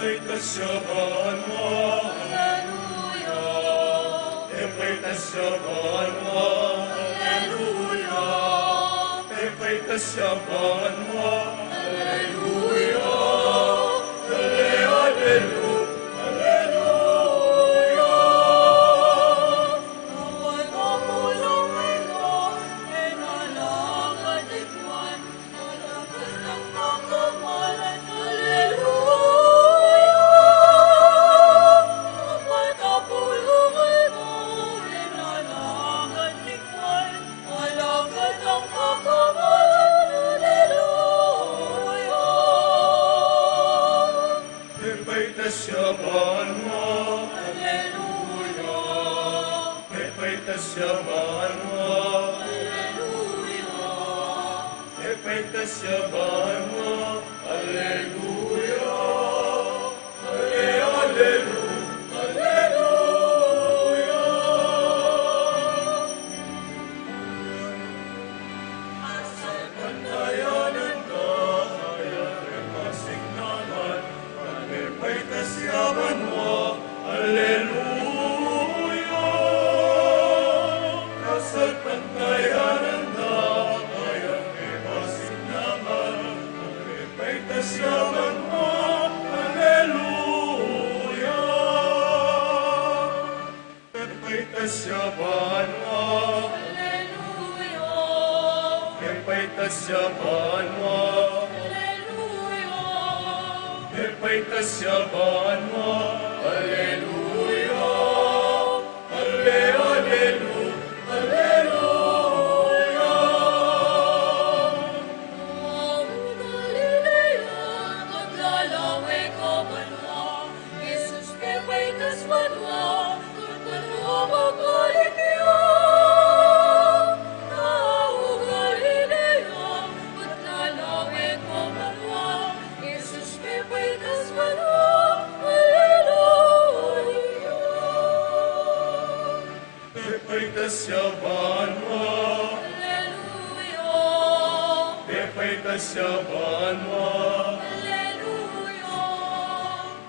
Ipagtasyaban mo, Alleluia. ipagtasyaban mo, Alleluia. ipagtasyaban mo, Alleluia. Ipagtasyaban mo, Alleluia. ipagtasyaban mo, Alleluia. ipagtasyaban mo, Alleluia. Alleluia. Pantayanan ka, kaya rin masignalan, ipagtasyaban mo, Alleluia. Kasal pantayanan ka, kaya rin masignalan, ipagtasyaban mo, Alleluia. Ipagtasyaban mo, Alleluia. ipagtasyaban mo, Alleluia. ipagtasyaban mo, Alleluia. Alleluia. Alleluia. Galilea, maglalawe ka banwa, Jesus pepay kas banwa, banwa magaligya. Galilea, maglalawe ka banwa, Jesus pepay kas banwa, Alleluia. Ipagtasyaban mo, Alleluia. ipagtasyaban mo, Alleluia.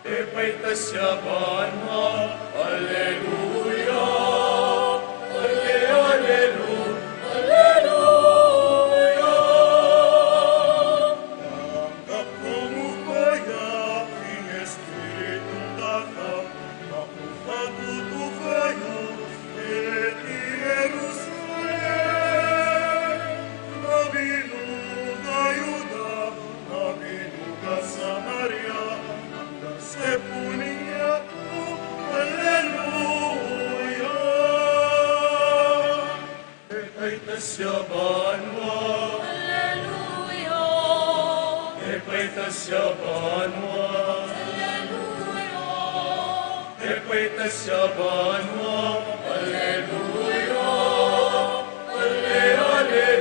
ipagtasyaban mo, Alleluia. Alleluia. Alleluia. Tanggap kong upaya, ing Espiritu takap, ako pagtutukayo, eti Jerusalem. Mabinuga Yuda, mabinuga Samaria, hanggang sa puninga ko, Alleluia. Ipagtasyaban mo, Alleluia. ipagtasyaban mo, Alleluia. ipagtasyaban mo, Alleluia. Alleluia.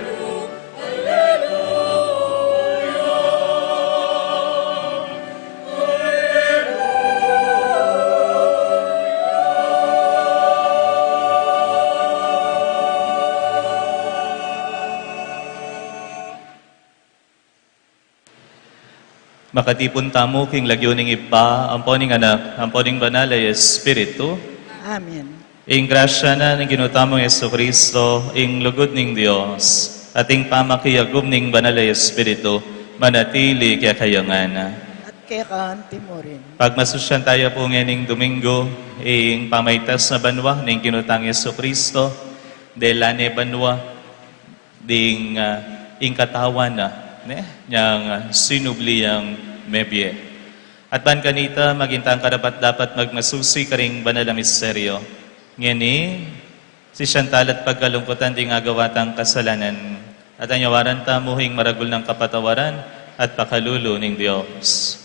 Makatipon tamo king lagyoning ipa, amponing anak, amponing banal ay Espiritu, Amen. ing grasya na ng ginutamong Yesu Kristo, ing lugod ning Dios, ating pamakiyagom ning banal ay Espiritu, manatili kaya kayangan. At kaya kaanti mo rin. Pagmasusyan tayo po ngayon Domingo, ing pamaytas na banwa ning ginutang Yesu Kristo, delane banwa, ding ing katawan na, niyang sinubli ang mebye. At ban kanita, magintang karapat-dapat magmasusi karing banal na misteryo. Ngini, si Chantal at pagkalungkutan di nga gawatang kasalanan. At anyawaran ta muhing maragul ng kapatawaran at pakalulo ng Diyos.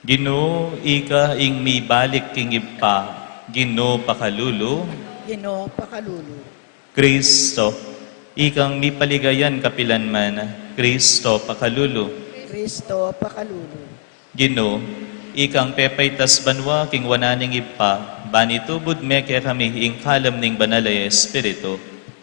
Ginoo, ika ing mibalik king ipa, Ginoo pakalulu, Ginoo pakalulu. Kristo, ikang mipaligayan kapilanman, Kristo pakalulu, Kristo pakalulu. Ginoo, ikang pepaytas banwa king wananing ipa, bani tubod me kaya kami ing kalam ning banalay Espiritu,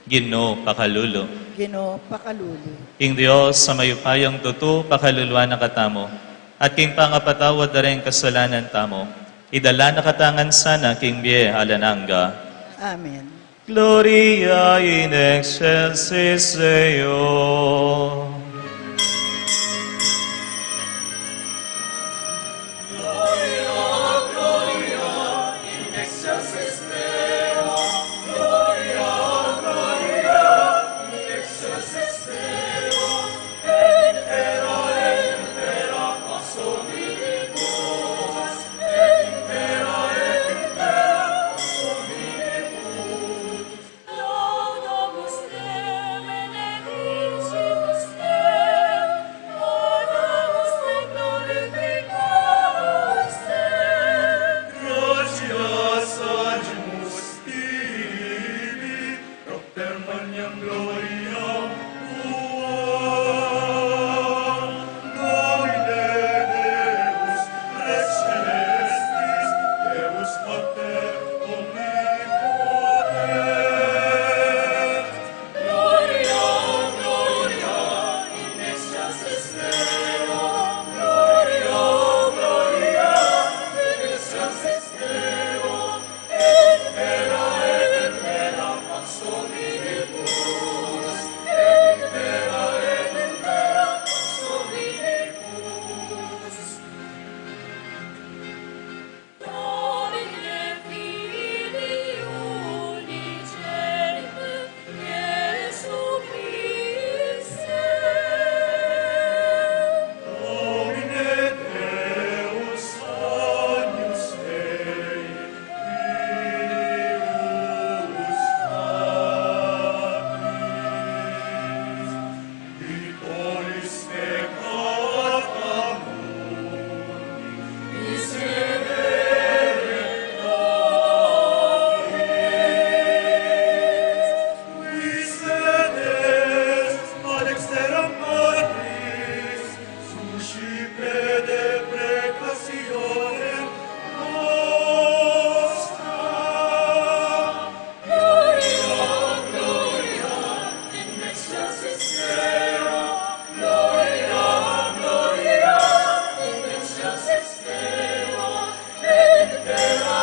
Ginoo pakalulo. Ginoo pakalulu. Ing Dios sa mayupayang tuto pakaluluan na katamo, at king pangapatawad na rin kasalanan tamo, idala na katangan sana king biye alananga. Amen. Gloria in excelsis Deo. Laudamus Te, benedictus Te, laudamus Te, glorificamus Te. Gratias agimus tibi, propter magnam gloriam tua. Domine Deus, Rex celestis, Deus Pater omnipotens. Gloria, gloria, in excelsis Deo. Gloria, gloria, in excelsis Deo. In terra pax hominibus. In terra pax hominibus. Domine Filii unigenite, Iesu Christe. Domine Deus agnus Dei, Deus Patris, Vicoris peccata mundi, miserere nobis, qui sedes ad exteram Patris, suscipe deprecationem nostra. Gloria, gloria, in excelsis Deo. Gloria, gloria, in excelsis Deo. In terra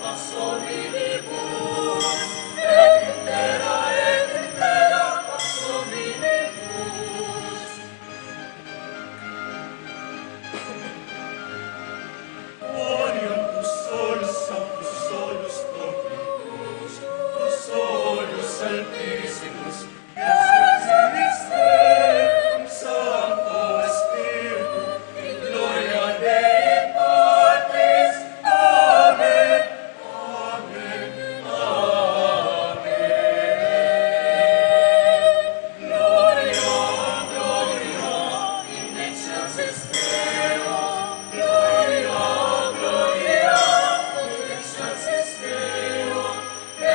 pax hominibus. In terra pax hominibus. Quoniam tu solus sanctus solus Dominus, tu solus altissimus, exercitis te, Sancto Spiritu, in gloria Dei Patris. Amen. Amen. Amen. Gloria, gloria, In excelsis Deo. Gloria, gloria, in excelsis Deo. In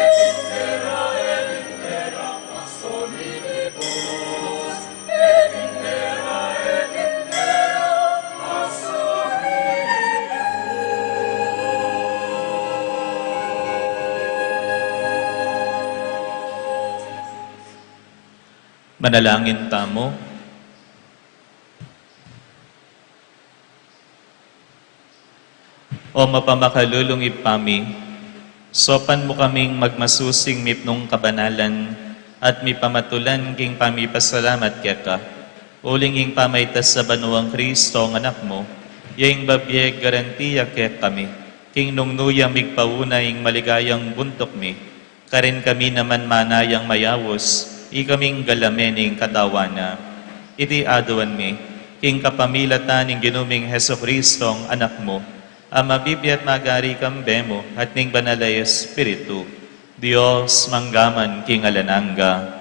terra pax hominibus. In terra pax Manalangin tamo. O mapamakalulong ipami, sopan mo kaming magmasusing mipnong kabanalan at mipamatulan king pamipasalamat kaya ka. Uling ing pamaytas sa banuang Kristo ang anak mo, yaing babyeg garantiya kaya kami, king nungnuya migpauna ing maligayang buntok mi, karin kami naman manayang mayawos, ikaming galamening katawana. Iti adawan mi, king kapamilatan ing ginuming Heso Kristo ang anak mo, ang mabibiyat magari kambemo at ning banalay Espiritu, Dios manggaman king alananga.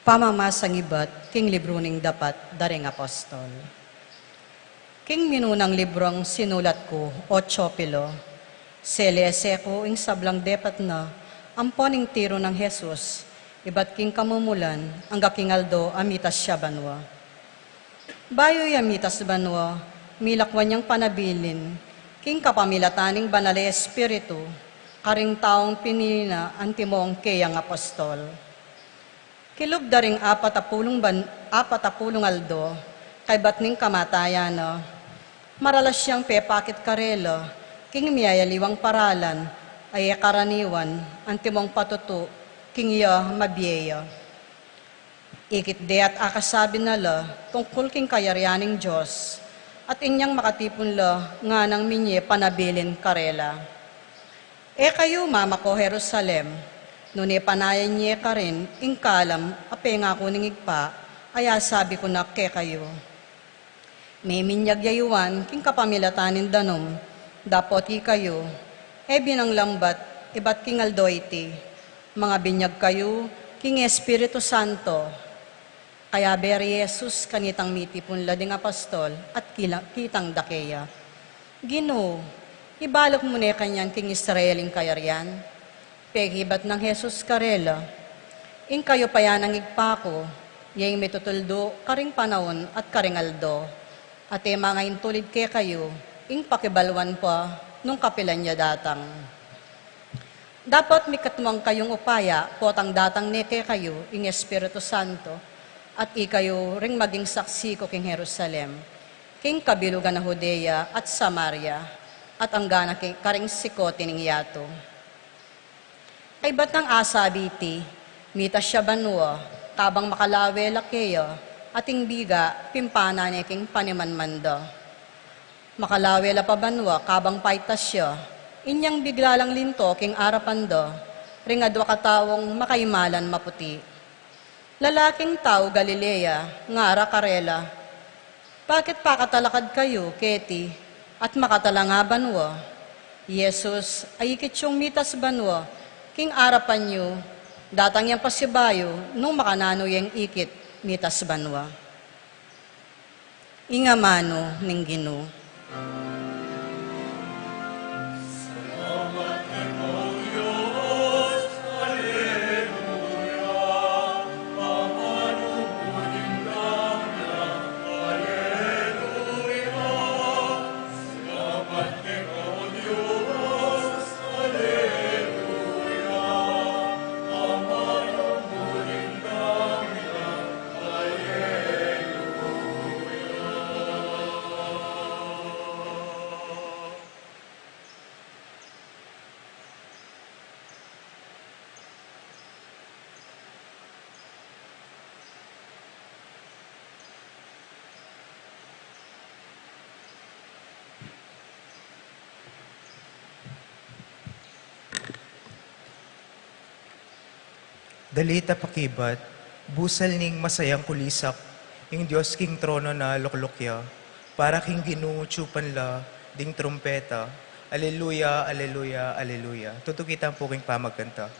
Pamamasang ibat, king libro ning dapat, daring apostol. King minunang librong sinulat ko, o Chopilo, selese ko ing sablang depat na, amponing tiro ng Jesus, ibat king kamumulan, ang king aldo, amitas siya banwa. Bayo amitas banwa, milakwan niyang panabilin, king kapamilataning banale espiritu, karing taong pinina, antimong keyang apostol. Kilob daring apatapulong aldo, kay batning kamatayan na, maralas siyang pepakit karelo, king miyayaliwang paralan, ay karaniwan, antimong patutu, king iya mabiyeya. Ikit de at akasabi nala, tungkol king kayaryaning Diyos, at inyang makatipon la, nga nang minye panabilin karela. E kayo, mama ko, Jerusalem, nuni panayan niya ka rin, ingkalam, ape nga ko ningigpa, aya sabi ko na ke kayo. May minyagyayuan, king kapamilatanin danom, dapot ki kayo, e binang lambat, ibat king aldoyti, mga binyag kayo, king Espiritu Santo, kaya beri Jesus kanitang mitipon lading apostol, at kitang dakeya. Ginoo, ibalok mo na kanyan king Israeling kayaryan, pegibat ng Jesus karela, ing kayo payanang igpako, yang mitutuldo, karing panahon at karing aldo, at mga intulid ke kayo, ing pakibalwan pa, nung kapilan niya datang. Dapat mikatmang kayong upaya, potang datang ne ke kayo, ing Espiritu Santo, at ikayo ring maging saksi ko king Jerusalem, king kabilugan na Judea at Samaria, at ang gana karing sikote ning yato. Ay ba't ng asabiti, mita siya banwa, tabang makalawe lakeya, ating biga, pimpana niya king panimanmanda. Makalawe la pabanwa, kabang paitas siya, inyang biglalang linto king arapanda, ringadwa katawong makaimalan maputi. Lalaking tao Galilea, ngara karela, bakit pakatalakad kayo, Keti, at makatala banwa? Jesus, ay ikitsyung mitas banwa, king arapan nyo, datang yang pasibayo, nung makanano yung ikit, mitas banwa. Ingamano ning Ginoo. Dalita pakibat, busal ning masayang kulisak, ing Diyos king trono na luklukya, para king ginuutyupan la, ding trumpeta, Aleluya, Aleluya, Aleluya. Tutukitan po king pamagkanta.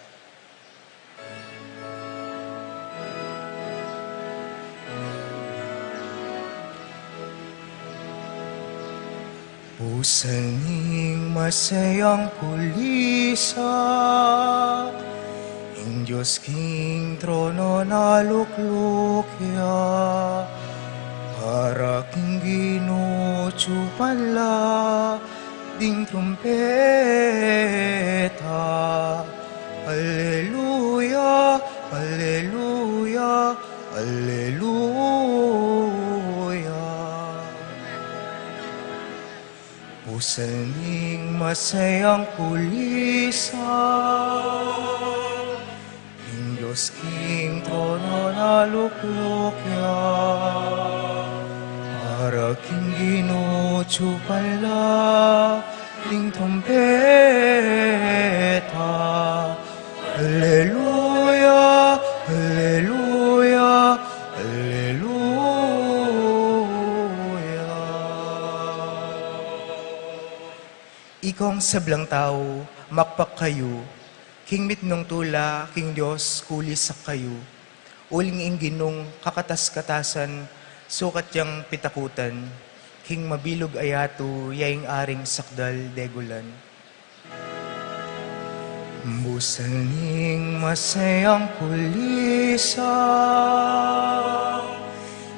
Busal ning masayang kulisak, ing Diyos king trono na luklukya, para king ginuutyupan la, ding trumpeta. Alleluia, Alleluia, Alleluia. Busal ning masayang kulisak, Diyos king trono na luklukya, para king ginuutyupan la, ding trumpeta. Alleluia, Alleluia, Alleluia. Ikong sablang tao, makpak kayo, king mitnong tula, king Diyos, kulis sa kayo. uling ingginong kakatas-katasan, sukat yang pitakutan, king mabilog ayato, yaing aring sakdal degulan. Busaling masayang kulisa,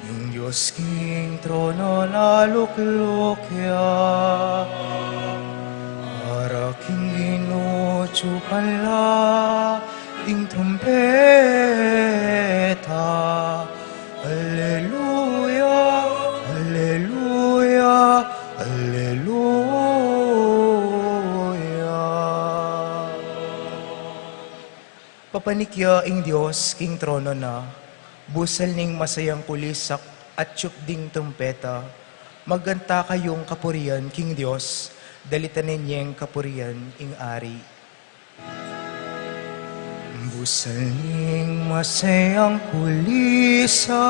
yung Diyos king trono na luklukya, para king ginuchupan la, ding trumpeta. Alleluia, alleluia, alleluia. Papanikya ing Diyos king trono na, busal ning masayang kulisak at tiyup ding trumpeta. Magganta kayong kapurian king Diyos, dalitanin niyeng kapurian ing ari. Busal ning masayang kulisa,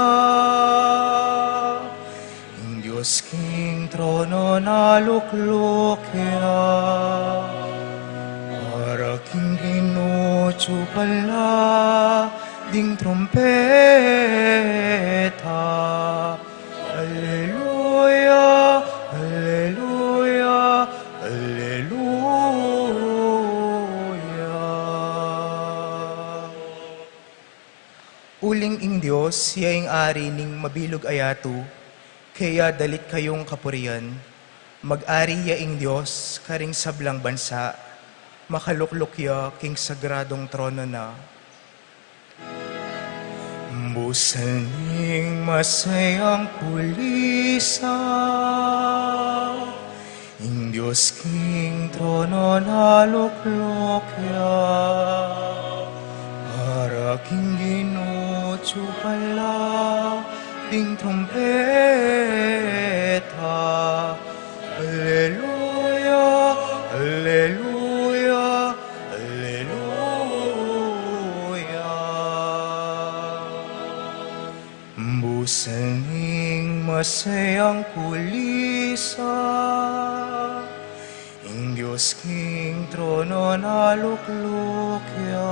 ing Diyos king trono na luklukya, para king ginuchupan la, ding trumpeta. Alleluia, alleluia, alleluia. Uling ing Diyos, siya ing ari ning mabilog ayato, kaya dalit kayong kapurian. Mag-ari ya ing Diyos, karing sablang bansa, makaluklukya king sagradong trono na. Busal ning masayang kulisa, ing Diyos king trono na luklukya, para king ginuchupan la, ding trumpeta. Alleluia, alleluia, alleluia. Busal ning masayang kulisa, ing Diyos king trono na luklukya,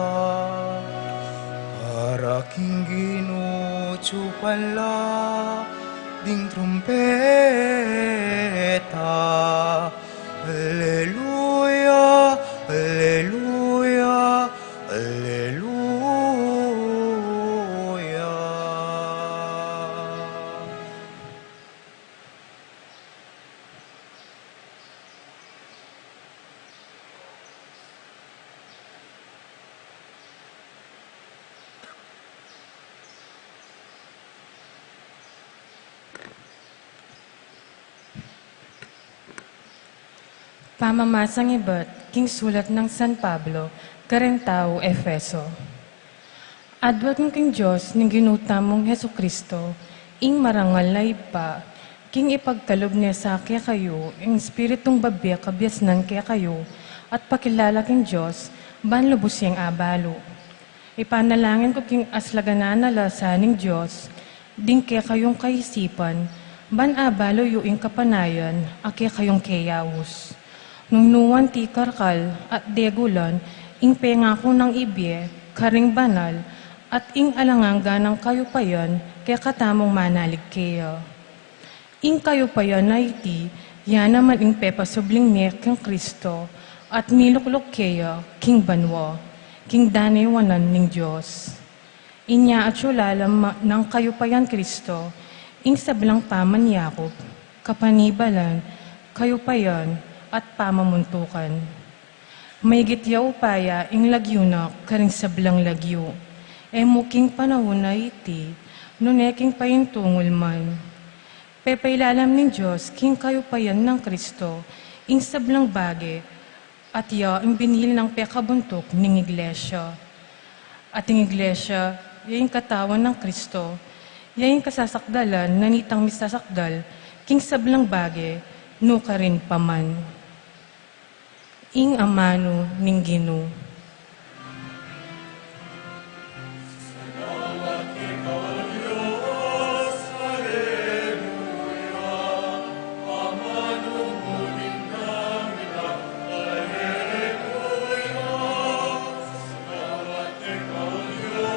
para king ginuchupan la, ding trumpeta. Alleluia, alleluia, alleluia. Pamamasang iba't king sulat ng San Pablo, Karentao, Efeso. Adwat ng king Diyos ning ginutamong Heso Kristo, ing marangal na ipa, king ipagkalob niya sa kaya kayo, ing spiritong babya kabyasnan kaya kayo, at pakilala king Diyos, ban lubos siyang abalo. Ipanalangin ko king aslaganan na lasaning Diyos, ding kaya kayong kaisipan, ban abalo yung kapanayan, akya kayong kayawos. Nung nuwan ti karkal at degulan, ing pengako ng ibye, karing banal, at ing alanganga ng kayupayan, kaya katamong manalig kaya. Ing kayupayan na iti, yan naman ing pepasubling niya king Kristo, at miluklok kaya, king banwa, king danewanan ning Diyos. Inya at sulalam ng kayupayan Kristo, ing sablang pamanyakop, kapanibalan, kayupayan, at pamamuntukan. May gityaw upaya ing lagyunak karing sablang lagyo. Muking panahon na iti, nuneking payintungol man. Pepailalam ng Diyos king kayupayan ng Kristo, ing sablang bage, at ya ing binhil ng pekabuntok ning iglesia. At ing iglesia, yaing katawan ng Kristo, yaing kasasakdalan na nitang misasakdal, king sablang bage, nuka rin paman. Ing amano ning Ginoo. Alleluia, alleluia,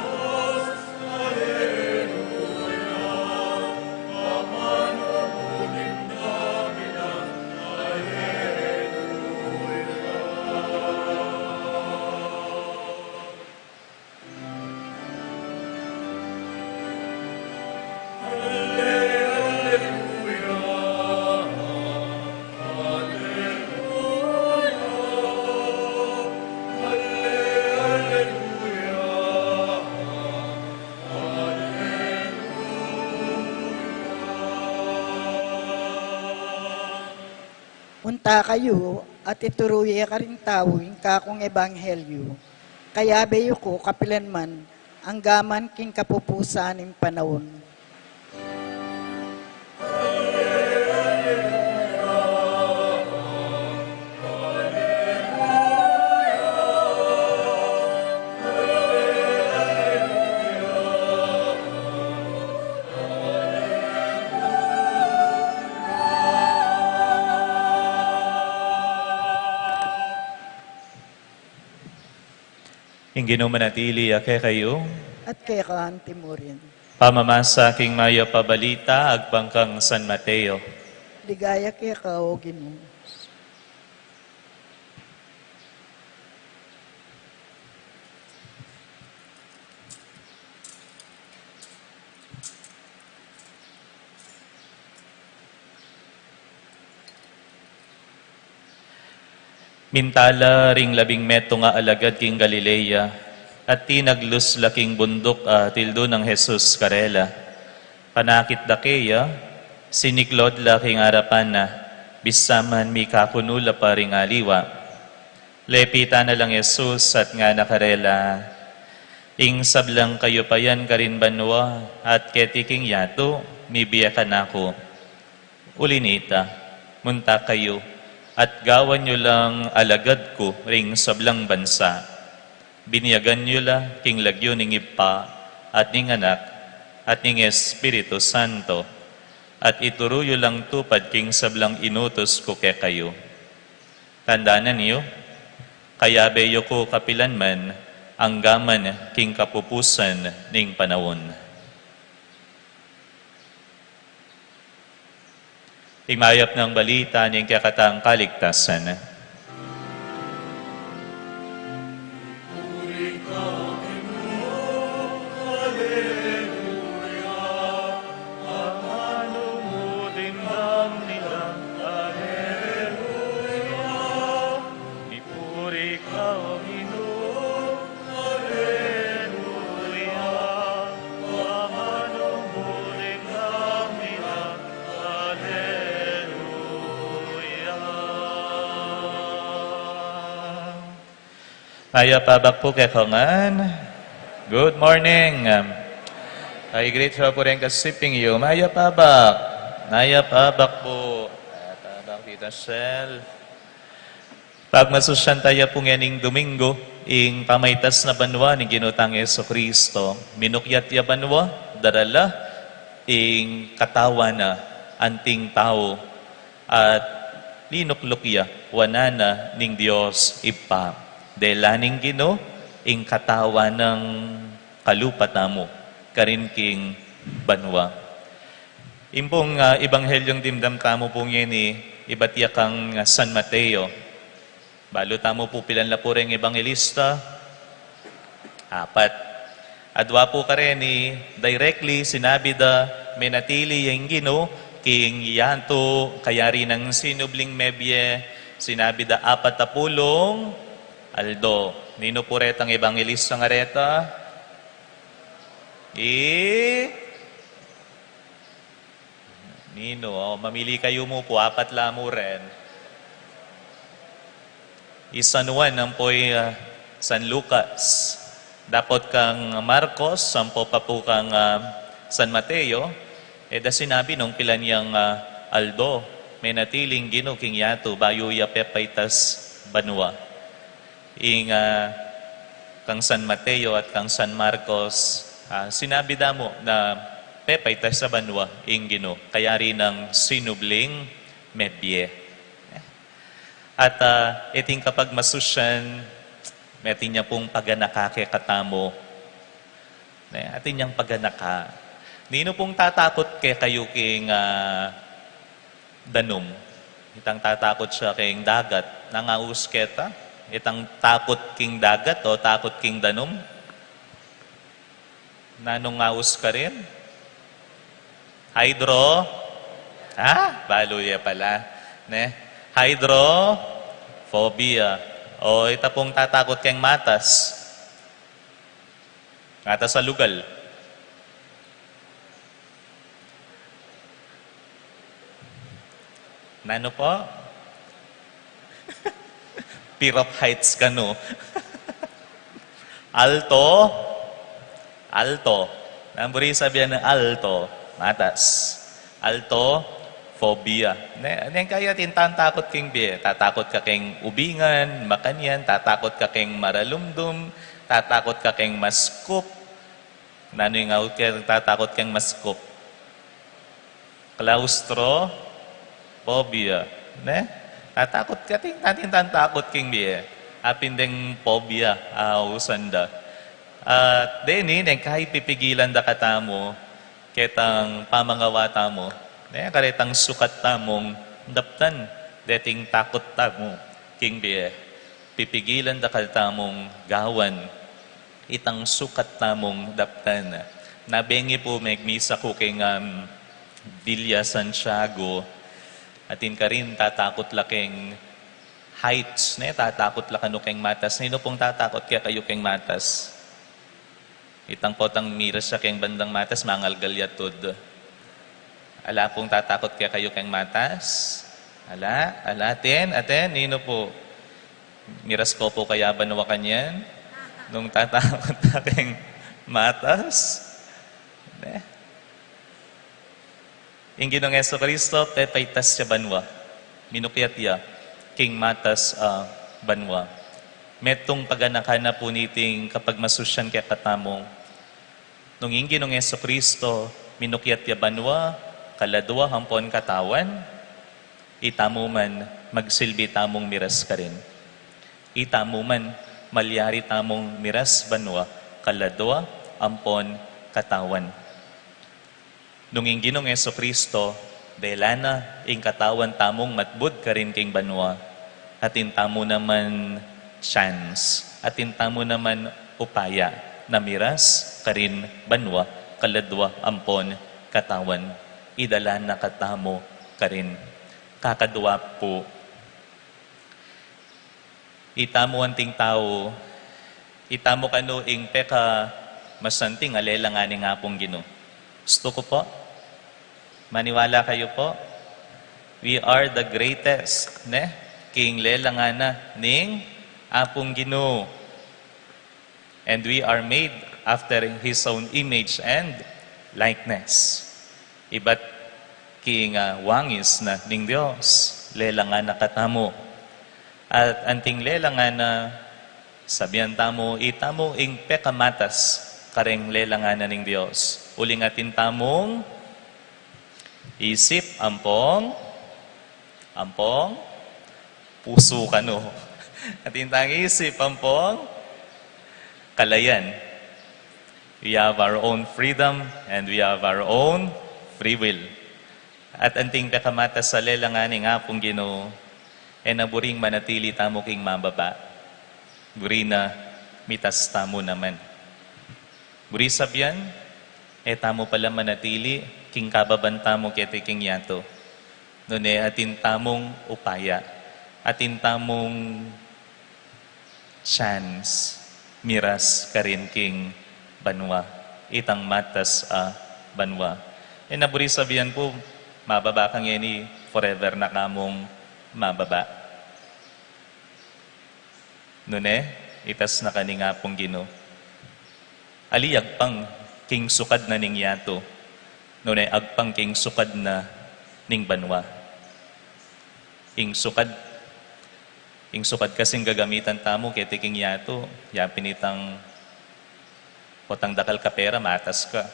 alleluia. Punta kayo at ituruya ka rin tao yung kakong ebanghelyo. Kaya beyo ko kapilan man ang gaman king kapupusan ng panahon. Ingino manatili ake kayo, At kaya kaan timurin. pamamasa king maya pabalita, agpangkang San Mateo. Ligaya kaya ka o Ginoo. Mintala ring 12 nga alagad king Galilea, at tinaglus laking bundok tildo ng Jesus karela. Panakit da keya, siniklod laking harapan na, bisaman mi kakunula pa ring aliwa. Lepita na lang Jesus at nga nakarela, ing sablang kayo payan karin banwa, at ketiking yato, mibiyakan ako. Ulinita, munta kayo, at gawan nyo lang alagad ko ring sablang bansa. Biniyagan nyo la king lagyo ning ipa at ning anak at ning Espiritu Santo. At ituruyo lang tupad king sablang inutos ko kay kayo. Tandaanan niyo, kaya beyo ko kapilan man ang gaman king kapupusan ning panahon. Imayap ng balita niyang kakatang kaligtasan. Maya pabak po kay Kongan. Good morning. I greet po rin kasiping iyo. Maya pabak. Maya pabak po. Maya pabak, Tita Shell. Pagmasusyan tayo po nganing Domingo, ing pamaytas na banwa ni Ginutang Jesucristo. Minukyat ya banwa, darala, ing katawa na anting tao, at linuklukya, wanana ning Diyos ipa. Delaning Gino, ing katawa ng kalupatamo, karin king banwa. Impong ibanghelyong dimdam kamo po ni iba't yakang San Mateo. Balo tamo po pilan la po rin ebanghelista. 4. Adwa po ka rin ni directly sinabi da menatili yung Gino, king yanto, kayari ng sinubling mebye, sinabi da 40 Aldo. Nino po retang ebanghelista nga reta? Nino, mamili kayo mo po, 4 lamo rin. San Juan, ang po'y San Lucas. Dapat kang Marcos, 10 pa po kang San Mateo. Da sinabi nung pilan niyang Aldo, may natiling Gino king yato, bayo ya pepaitas banwa. Kang San Mateo at kang San Marcos, sinabi damo na pepay tayo sa banwa, Gino, kaya rin ang sinubling medye. At iting kapag masusyan, metin niya pong paganakake katamo. Atin niyang paganaka. Nino pong tatakot kay kayo king danom. Itang tatakot siya king dagat, nangausketa. Itang takot king dagat o takot king danom? Nanong ngaus ka rin? Hydro? Baluya pala. Hydrophobia. O ita pong tatakot kang matas. Matas sa lugal. Nano po? Fear of heights ka, no? Alto. Alto. Namburi sabihan ng alto. Matas. Alto. Phobia. Neng kaya tintantakot king biye. Tatakot ka king ubingan, makanyan. Tatakot ka king maralumdum. Tatakot ka king maskup. Nano yung out kaya tatakot kang maskup? Claustrophobia. Ne? Tatakot ka ting natin tantakot king biye. Apin ding phobia, usanda. Deni, neng kahit pipigilan da katamo, ketang pamangawata mo, karetang sukat tamong daptan, deting takot tamo, king biye. Pipigilan da katamong gawan, itang sukat tamong daptan. Nabengi po megmisa ko king Villa Santiago, atin ka rin tatakot laking heights, tatakot la kano keng matas. Sino pong tatakot kaya kayo keng matas? Itang potang miras sa keng bandang matas, mangal galyatod. Ala pong tatakot kaya kayo keng matas? Aten, nino po? Miras ko po kaya banawa kanyan? Nung tatakot na keng matas? Yung Ginong Yesu Cristo, pepaitas siya banwa. Minukiyat ya, king matas banwa. Metong paganakana po niting kapag masusyan kaya katamong. Nung yung Ginong Yesu Cristo, minukiyat ya banwa, kaladwa hampon katawan, itamo man magsilbi tamong miras ka rin. Itamo man malyari tamong miras banwa, kaladwa hampon katawan. Nung yung Ginong Yesu Cristo, delana, ing katawan tamong matbud ka rin king banwa, atin tamo naman chance, atin tamo naman upaya, na miras ka rin banwa, kaladwa ampon katawan, idala na katamo ka rin. Kakadwa po, itamo anting tao, itamo kano ing peka masanting alelanganing nga pong Gino. Gusto ko po, maniwala kayo po, we are the greatest, king lelangana ning apong Ginoo. And we are made after His own image and likeness. Iba't king wangis na ning Diyos, lelangana katamo. At anting lelangana, sabihan tamo, itamo ing pekamatas, kareng lelangana ning Diyos. Uling atin tamong isip, ampong, puso ka no. Atin tang isip, ampong, kalayan. We have our own freedom and we have our own free will. At anting kakamata sa lelanganing nga pong Ginoo, naburing manatili tamo king mababa. Buri na mitas tamo naman. Buri sabyan, tamo pala manatili, king kababanta mo kete king yato. Nune atin tamong upaya, atin tamong chance, miras karin king banwa, itang matas banwa. Naburi sabihan po, mababa kang yani forever na kamong mababa. Nune, itas na kaninga pong Ginoo. Aliyag pang king sukad na ning yato, nune agpang king sukad na ning banwa. Ing sukad kasing gagamitan tamo kete king yato, yapin itang potang dakal ka pera, matas ka.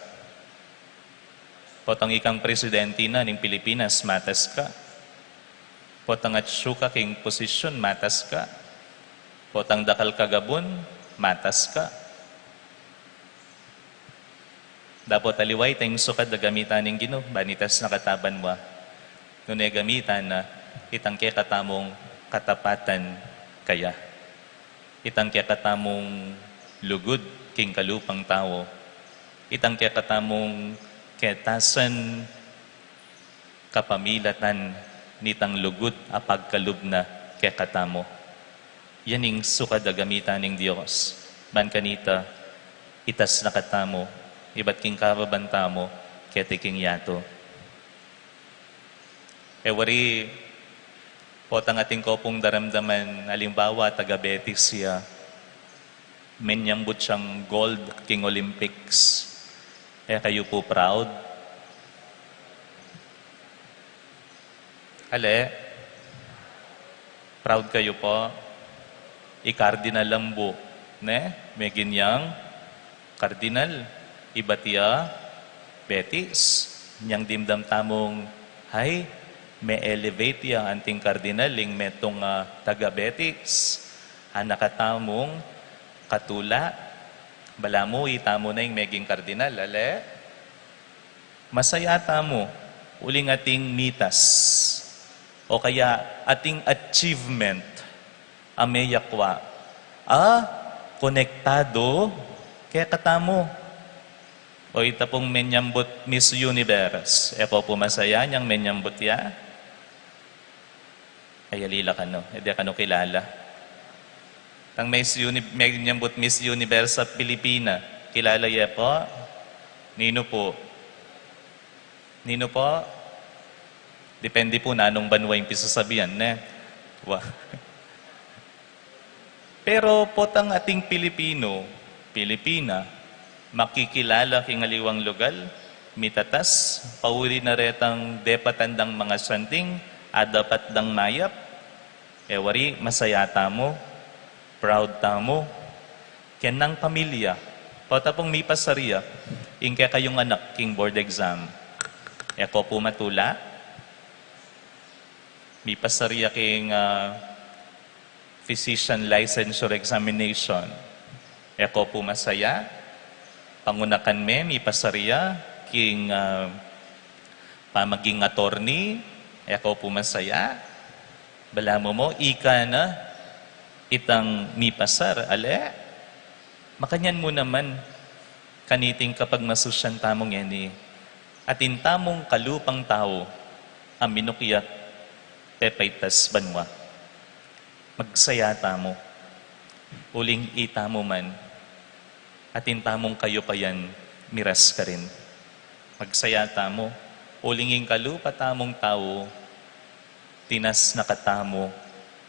Potang ikang presidente na ning Pilipinas, matas ka. Potang atsyuka king posisyon, matas ka. Potang dakal ka gabon, matas ka. Dapat taliway tayong sukad na gamitan ng Ginoo, banitas na kataban mo. Nung gamitan na itang kaya katamong katapatan kaya. Itang kaya katamong lugod king kalupang tao. Itang kaya katamong ketasan kapamilatan nitang lugod apagkalub na kaya katamo. Yan yung sukad na gamitan ng Diyos. Ban kanita, itas na katamo, iba't king kababanta mo, kete king yato. Wari, Potang ating ko pong daramdaman, halimbawa, taga-Betis siya, menyambot siyang gold King Olympics. Kaya kayo po proud. Ale, proud kayo po. I-cardinal lambo. Ne? May ginyang cardinal. Ibatia, Betis. Nyang dimdam tamong, hay, may elevate ya anting cardinal, ling metong taga-Betis. Nakatamong katula. Bala mo, itamo na yung meging cardinal. Ale, masaya tamo. Uling ating mitas. O kaya ating achievement, ameyakwa. Konektado, kaya katamo. O ita pong menyambot Miss Universe. Epo po masaya niyang menyambot ya. Ay, alila ka no. Hindi ka no kilala. Ang menyambot Miss Universe sa Pilipina. Kilala ya po? Nino po? Nino po? Depende po na anong banwa yung pisasabihan, ne? Pero potang ating Pilipina, makikilala kingaliwang lugal, mitatas, pauli na retang depatandang mga santing, adapat dang mayap, wari, masaya tamo, proud tamo, kenang pamilya, potapong mi pasariya, ingke kayong anak, king board exam, eko po matula, mi pasariya king physician licensure examination. Eko po masaya. Pangunakan mi pasariya king pamaging attorney. Eko po masaya. Bala mo, ika na itang mi pasar. Ale, makanyan mo naman kaniting kapag masusyan tamong yan atin tamong kalupang tao ang minukyat pepaitas banwa. Magsaya tamo. Uling ita mo man. Atin tamong kayo pa yan, miras ka rin. Magsaya tamo. Ulinging kalupa tamong tao, tinas nakatamo,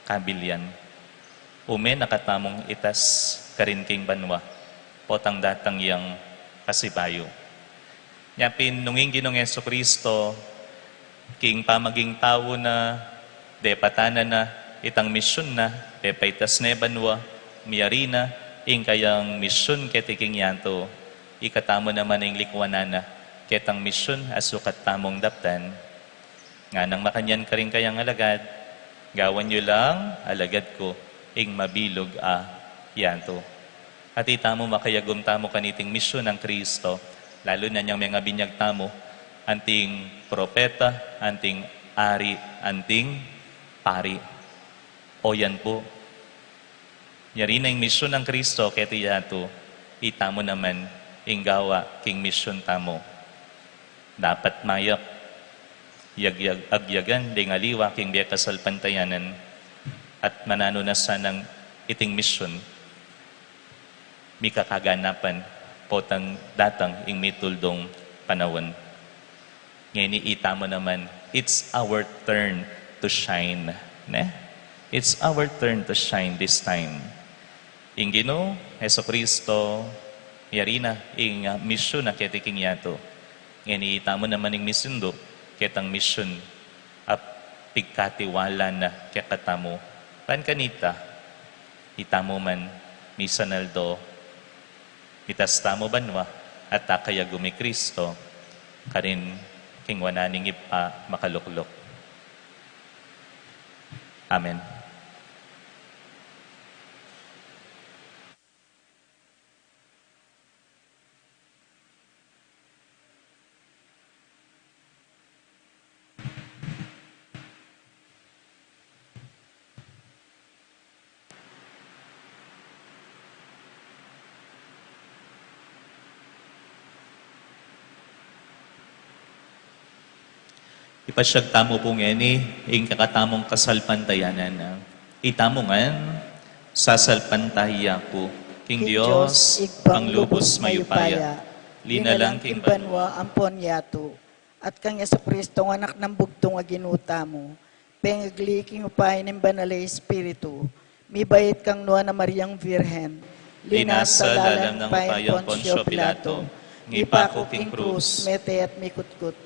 kabilyan. Ume nakatamong itas, karin king banwa. Potang datang yang kasibayo. Nyapin, nunging ginong Jesucristo, king pamaging tao na, depatana na, itang misyon na, depaitas ne banwa, miyarina, ing kayang misyon ketiking yanto, ikatamo naman ang likwanana, ketang misyon asukat tamong daptan. Nga nang makanyan ka rin kayang alagad, gawan nyo lang, alagad ko, ing mabilog yanto. At itamo makayagum tamo kaniting misyon ng Kristo, lalo na niyang mga binyag tamo, anting propeta, anting ari, anting pari. O yan po. Yari na yung misyon ng Kristo, kaya yato, itamo naman, inggawa, king misyon tamo. Dapat mayak, agyagan, di ngaliwa, king biya kasal pantayanan, at manano na sanang iting misyon, may kakaganapan, potang datang, ing mituldong panahon. Ngayon, itamo naman, it's our turn to shine. Ne? It's our turn to shine this time. Ing Ginoo, Jesucristo, yari na, ing misyon na ketiking yato. Ngayon, itamo naman ing misyon do, ketang misyon, at pigkatiwala na ketamo. Pan kanita, itamo man, misanaldo, itas tamo banwa, at takaya gumi Kristo, karin king wananing ipa makaluklok. Amen. Ipasyag tamo po ngeni, ing kakatamong kasalpantayanan. Itamongan, sasalpantaya po. King Diyos, ang lubos mayupaya. Linalang king banwa ampon yato. At kang Jesucristo, anak ng bugtong aginuta mo. pengagliking upay ng banalay espiritu, mibayit kang nuwa na Mariang Virhen, Linasa lalang ng upayang Poncio Pilato, ngipako king krus, mete at mikutkut,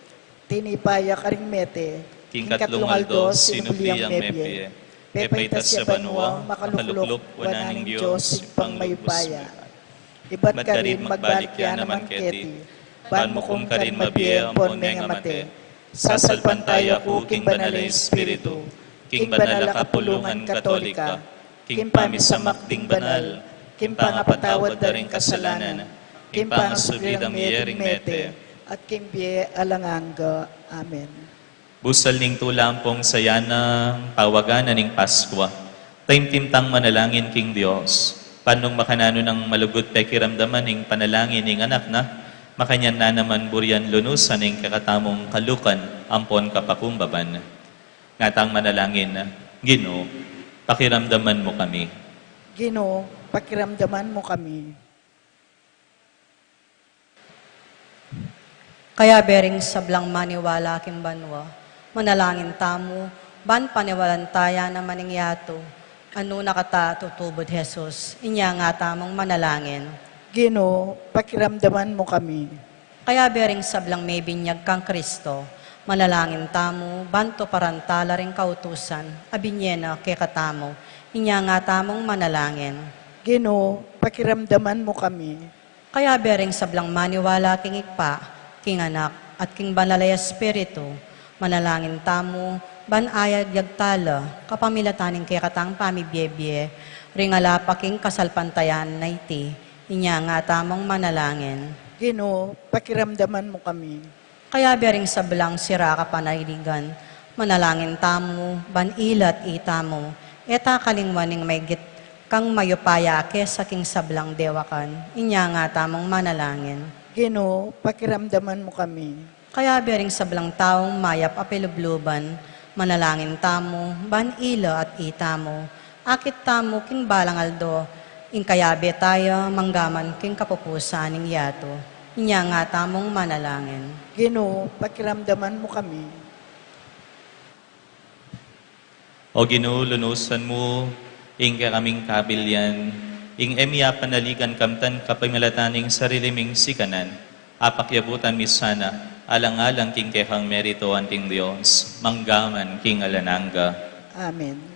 tinipaya karing mete, king katlungaldos, sinubiyang mepie, pepaitas siya banwa, makalukluk, wananing Diyos, pang mayupaya. Ibat ka rin magbalik yan naman keti, ban mo kung ka rin mabiye ang ponme nga mate, sasalpantaya ko king banalay espiritu, king banala kapulungan katolika, king pamisamak ding banal, king pangapatawad da rin kasalanan, king pangasubidang miyering mete, at king biye alanganga. Amen. Busal ning tulampong saya ng pawagan ning Paskwa. Taimtimtang manalangin king Dios. Panong makanano ng malugod pekiramdaman ning panalangin ning anak na, makanyan na naman buryan lunusan ning kakatamong kalukan, ampon kapakumbaban. Ngatang manalangin na, Ginoo, pakiramdaman mo kami. Ginoo, pakiramdaman mo kami. Kaya bering sablang maniwala king banwa, manalangin tamo, ban paniwalan taya na maningyato, ano nakata tutubod Jesus, inya nga tamang manalangin. Ginoo, pakiramdaman mo kami. Kaya bering sablang may binyag kang Kristo, manalangin tamo, banto parantala ring kautusan, abinyena kay katamo, inya nga tamang manalangin. Ginoo, pakiramdaman mo kami. Kaya bering sablang maniwala king ikpa, king anak, at king banalay espiritu, manalangin tamo, ban ayag yagtala, kapamilataning kay katang pamibiyebye, ringala pa king kasalpantayan na iti, inya nga tamang manalangin. Ginoo, pakiramdaman mo kami. Kaya bering sablang sira ka panahiligan, manalangin tamo, ban ilat itamo, eta kalingwaning may git kang mayupaya kesa king sablang dewakan, inya nga tamang manalangin. Ginoo, pakiramdaman mo kami. Kaya bering sablang taong mayap apelubluban, manalangin tamo, ban ila at itamo, akit tamo king balangaldo, ing kayabe tayo manggaman king kapupusan ning yato, inya nga tamong manalangin. Ginoo, pakiramdaman mo kami. O Ginoo, lunusan mo, ing kaming kabilyan, ing emya panaligan kamtan kapamilataning sariliming sikanan, apakyabutan misana, alang-alang king kehang merito anting Diyos, manggaman king alananga. Amen.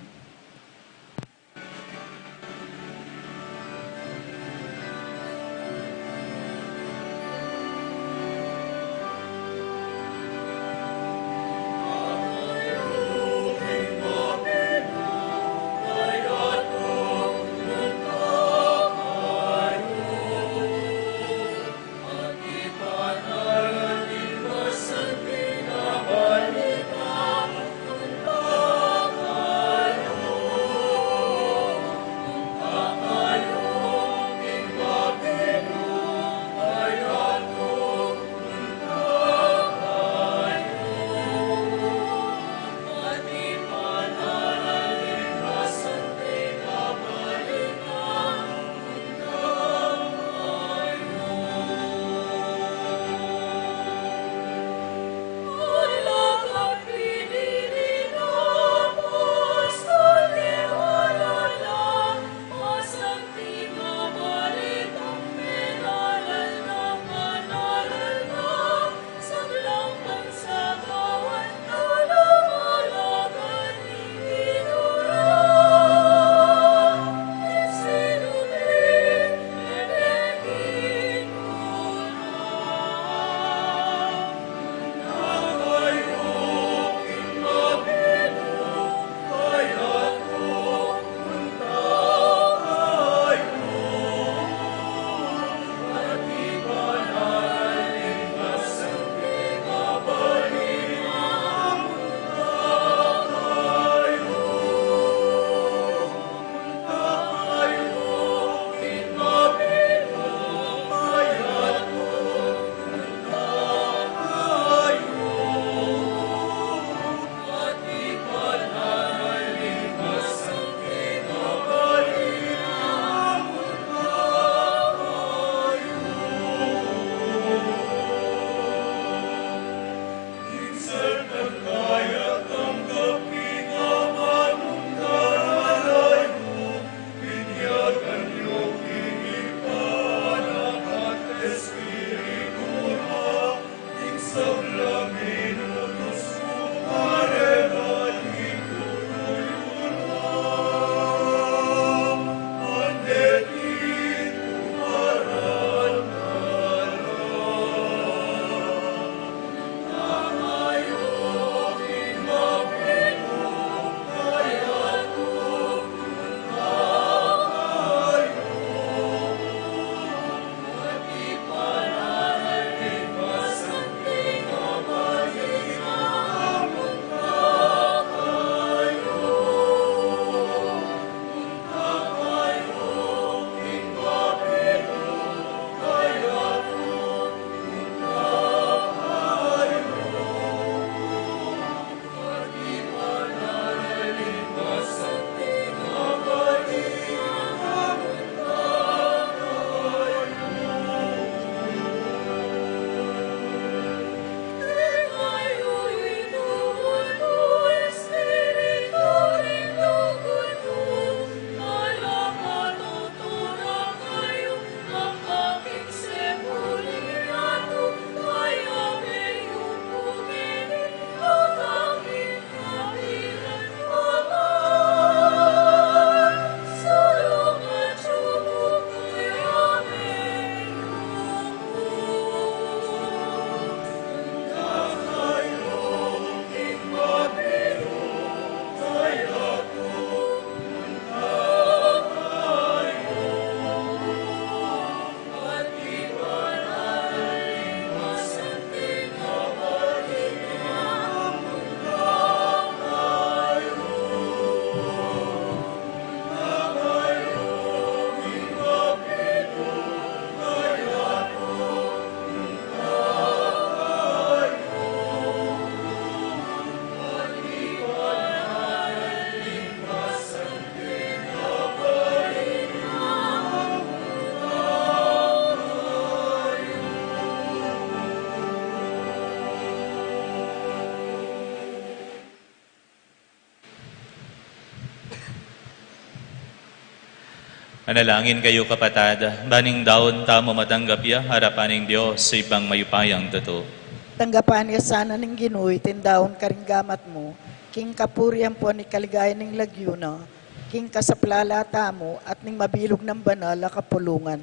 Manalangin kayo kapatad, baning daon tamo matanggap ya, harapan ng Diyos sa ibang mayupayang totoo. Tanggapan niya sana ng Ginoy, tindaon karinggamat mo, king kapurian po ni kaligaya ng lagyuna, king kasaplalata mo, at ning mabilog ng banal na kapulungan.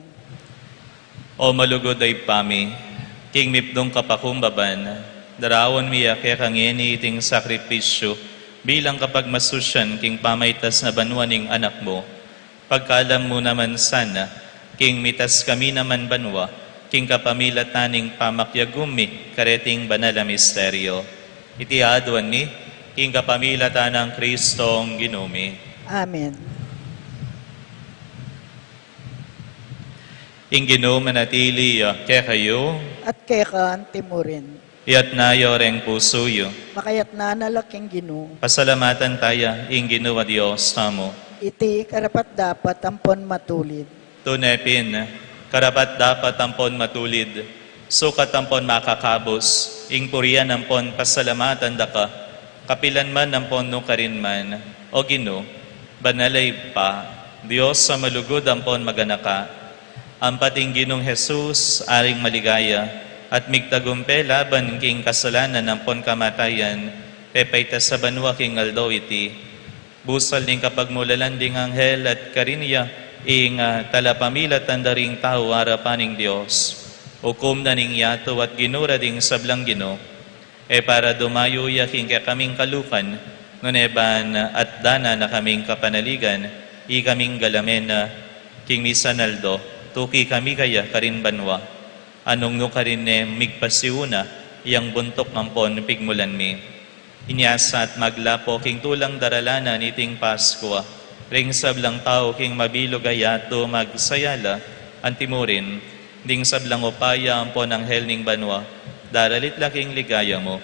O malugod ay pami, king mipdong kapakumbaban, darawon miya kaya kangeni iting sakripisyo, bilang kapag masusyan king pamaytas na banwaning anak mo, pagkaalam mo naman sana, king mitas kami naman banwa, king kapamilataning pamakyagumi, kareting banal na misteryo. Itiadwan ni, king kapamilatan ng Kristong ginumi. Amen. Ing ginumanatili kaya kayo, At kekan timurin, iyat nayo reng pusuyo. makayat na nalaking Gino, Pasalamatan tayo, ing ginawa Diyos tamo. iti karapat dapat tampon matulid. Tunepin, karapat dapat tampon matulid, sukat tampon makakabos, ing purian tampon pasalamatan da ka, kapilan man tampon no karin man, o Gino, banalay pa, Diyos sa malugod tampon maganaka, ang pating Ginong Jesus, aring maligaya, at migtagumpe laban king kasalanan tampon kamatayan, pepayta sa banwa king aldaw iti, busal ning kapagmulalan ding anghel at karinya ing talapamila tandaring tao harapaning Dios. Hukom na ning yato at ginura ding sablang Gino, para dumayo yaking kaming kalukan, nuneban at dana na kaming kapanaligan, kaming galamen na king misanaldo, tuki kami kaya karin banwa. Anong no karin migpasiuna, iyang buntok ngampon pigmulan mi. Inyasa at maglapo king tulang daralanan iting Pasko, ring sablang tao king mabilog ayato magsayala, antimurin, ding sablang upaya ampon ang helning banwa, daralit laking ligaya mo,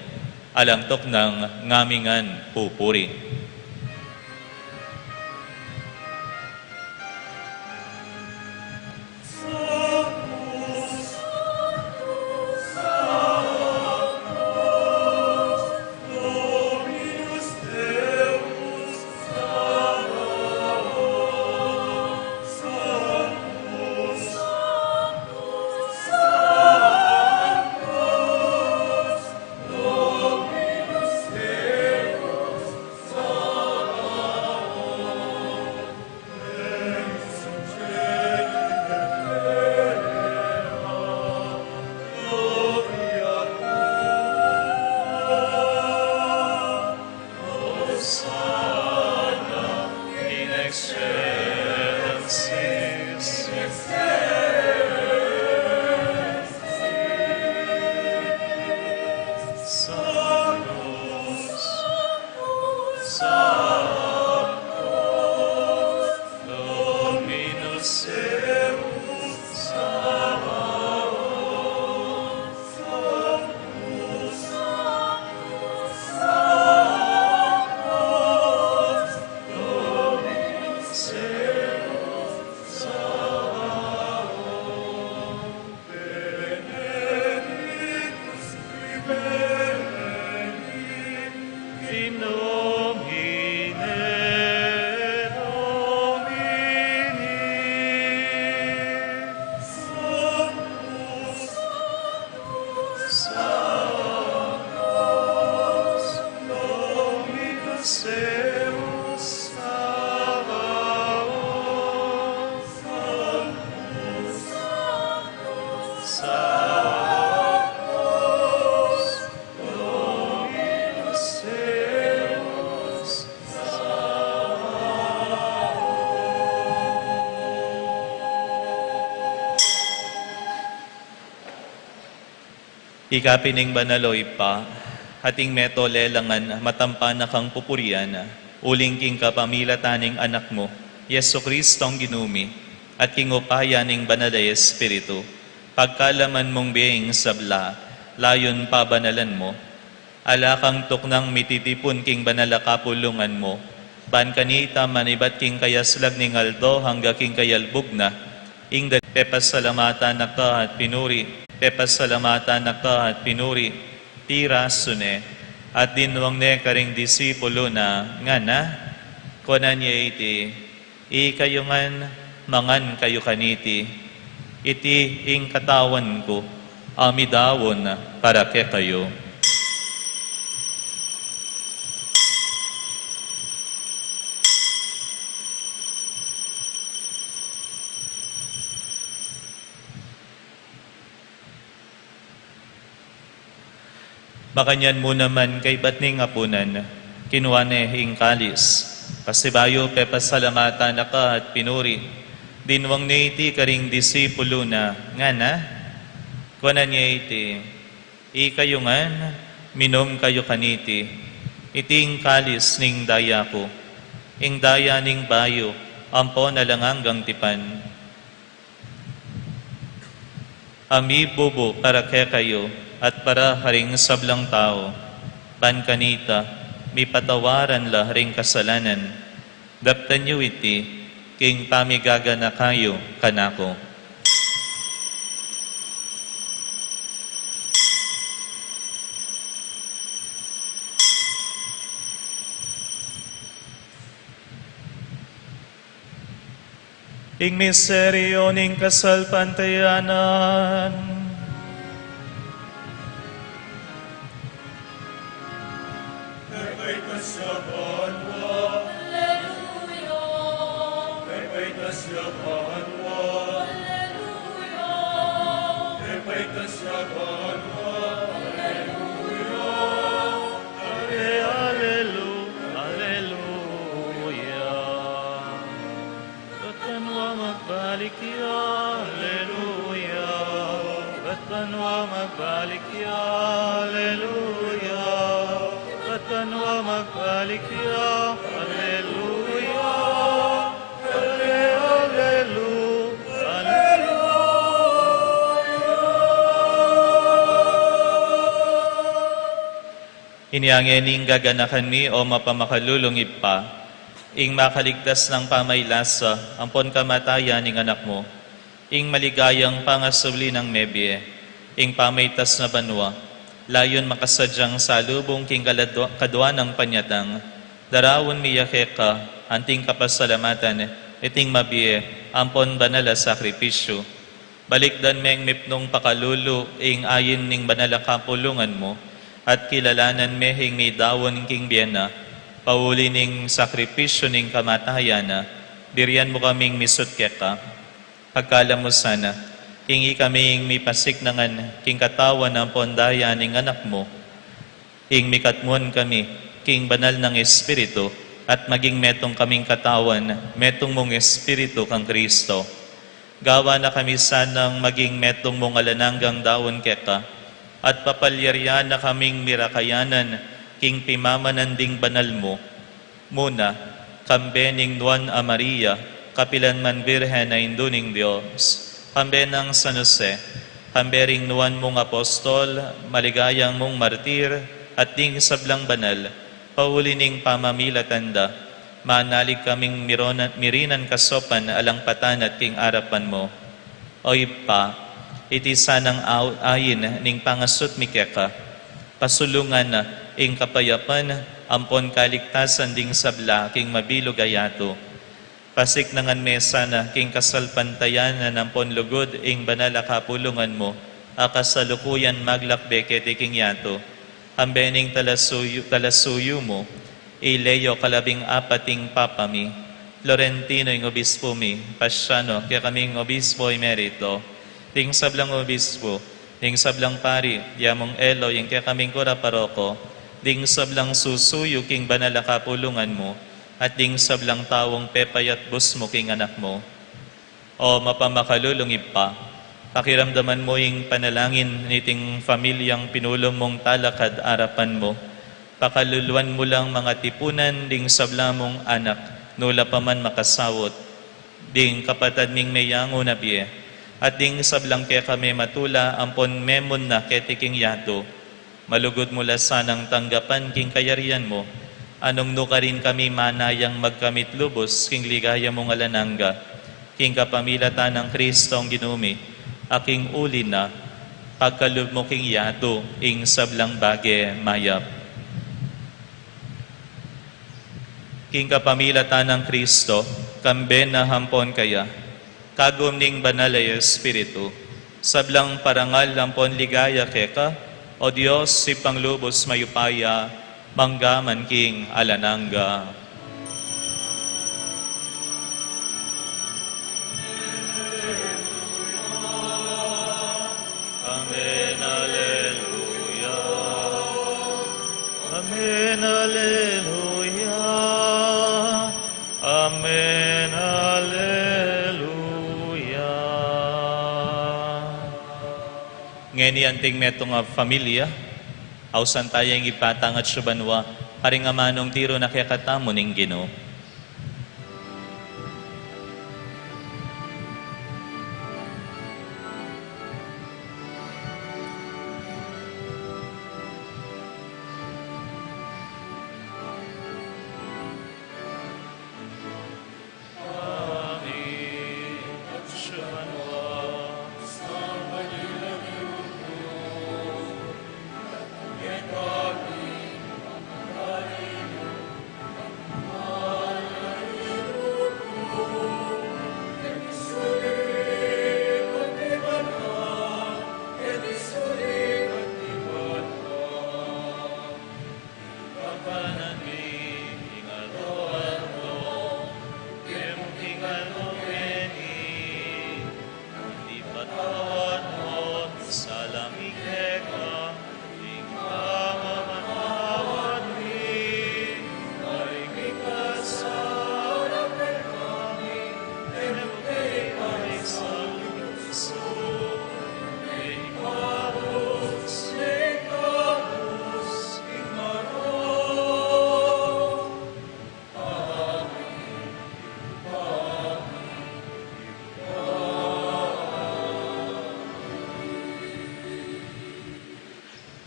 alangtok ng ngamingan pupuri. Ikapining banaloy pa, hating meto lelangan, matampa na kang pupurian, uling king kapamilataning anak mo, Yesu Kristong ginumi, at king upaya ning banalay Espiritu, pagkalaman mong biyeng sabla, layon pabanalan mo, ala kang tuknang mititipon king banala kapulungan mo, ban kanita manibat king kayaslag ning aldo hangga king kayalbog na, ing pepasalamatan na ka at pinuri, pepasalamatan na ka at pinuri, tira sune, at dinwang ne karing disipulo na nga na, kunan niya iti, ikayungan mangan kayo kaniti, iti ing katawan ko, amidawon para ke kayo. Makanyan mo naman kay batning apunan, kinuane hing kalis, pasibayo pepasalamatan na ka at pinuri, dinwang niya iti karing disipulo na, nga na, kunan niya iti, ikayungan, minom kayo kaniti, iting kalis ning daya ko, ing daya ning bayo, ampo na lang hanggang tipan. Ami bubo para ke kayo, at para haring sablang tao, ban kanita, mi patawaran la haring kasalanan, daptan yu iti, king pamigaga na kayo kanako. Ing miseryo ning kasalpantayanan, iniangening gaganakan mi o mapamakalulungip pa, ing makaligtas ng pamaylasa, ampon kamatayan ning anak mo, ing maligayang pangasuli ng mebye, ing pamaytas na banwa, layon makasadyang salubong king kadwa ng panyatang, darawon miyake ka, anting kapasalamatan, iting mabie, ampon banala sakripisyo, balikdan meng mipnong pakalulu, ing ayin ning banala kapulungan mo, at kilalanan mehing may dawon king biyena, pauli ning sakripisyo ning kamatayan na, diriyan mo kaming misut keka. Pagkala mo sana, hingi kaming mipasik nangan king katawan ng pondaya ning anak mo, ing mikatmuan kami, king banal ng Espiritu, at maging metong kaming katawan, metong mong Espiritu kang Kristo. Gawa na kami sanang maging metong mong alananggang dawon keka, at papalyaryan na kaming mirakayanan, king pimamananding banal mo. Muna, kambening Juan a Maria, kapilan man Birhen na induning Diyos. Kambenang San Jose, kambering Juan mong apostol, maligayang mong martir, at ding sablang banal, paulining pamamilatanda, manalig kaming mirinan kasopan alang patan at king arapan mo. Oy pa, iti sanang ayin ning pangasut mikeka, pasulungan na ing kapayapan, ampon kaligtasan ding sabla king mabilog ayato. Pasik nangan mesa na king kasalpantayan na nampon lugod ing banala kapulungan mo, akasalukuyan maglakbeke ti king yato. Ambening talasuyo mo, Ileo kalabing apating papami, Lorentino ing obispo mi, Pasyano, kaya kaming obispo emerito, ding sablang obispo, ding sablang pari, yamong elo, yung kaya kaming kura paroko, ding sablang susuyo king banala kapulungan mo, at ding sablang tawong pepayat bus mo king anak mo. O mapamakalulungip pa, Pakiramdaman mo yung panalangin niting pamilyang pinulong mong talakad arapan mo. Pakaluluan mo lang mga tipunan ding sabla mong anak, nula pa man makasawot. Ding kapatad ning mayango na biye. At ding sablang kaya kami matula, ampon memon na ketiking yato. Malugod mula sanang tanggapan king kayarian mo. Anong no ka rin kami manayang magkamit lubos, king ligaya mong alananga. King kapamilatan ng Kristo ang ginumi. Aking uli na, pagkalub mo king yato, ing sablang bage mayap. King kapamilatan ng Kristo, kamben na hampon kaya, kagum ning banal ay Espiritu, sablang parangal lampon ligaya keka, o Diyos si panglubos mayupaya, manggaman king alananga. Amen, Alleluia. Amen, Alleluia. Amen, Alleluia. Ngeni anting metong familia, ausan tayong ipatang at subanwa, paring amanong tiro na kaya katamo ning Ginoo.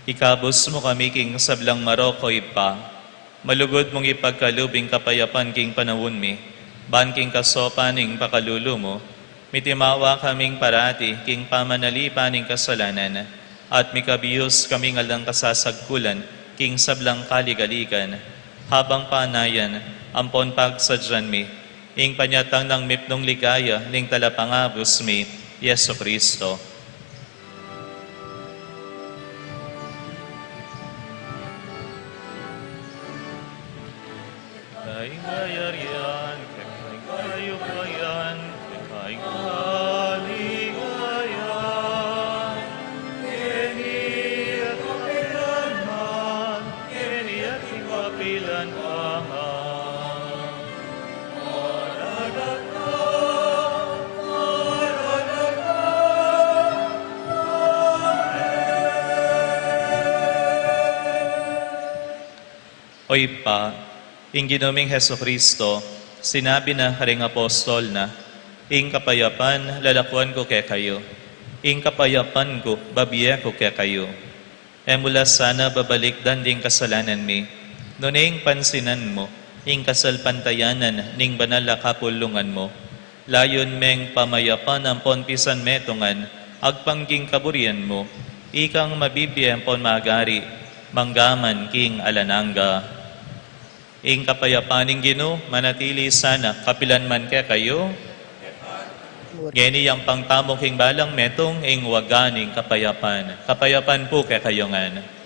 Ikabos mo kami king sablang Marokoy pa, malugod mong ipagkalubing kapayapan king panawon mi, ban king kasopaning pakalulo mo, mitimawa kaming parati king pamanalipan ning kasalanan, at mikabiyos kaming alang kasasagkulan king sablang kaligalikan, habang panayan, ampon pagsadyan mi, ing panyatang ng mipnong ligaya ning talapangabos mi, Yeso Kristo. Kayarian, kayupayan, kaligayan, kini at kapilanman, kini at kapilanman. Oy pa, ing ginoming Heso Kristo, sinabi na karing apostol na, ing kapayapan lalakuan ko kaya kayo, ing kapayapan ko babiya ko kaya kayo. E mula sana babalik dan ding kasalanan mi, nuning pansinan mo, ing kasalpantayanan ning banal na kapulungan mo, layon meng pamayapan ang ponpisan metongan, agpangging kaburian mo, ikang mabibiya pon magari, manggaman king alananga. Ing kapayapaning Ginoo, manatili sana kapilan man kaya kayo. Geni ang pangtamok ing balang metong ing waganing kapayapan. Kapayapan po kaya kayo ngan.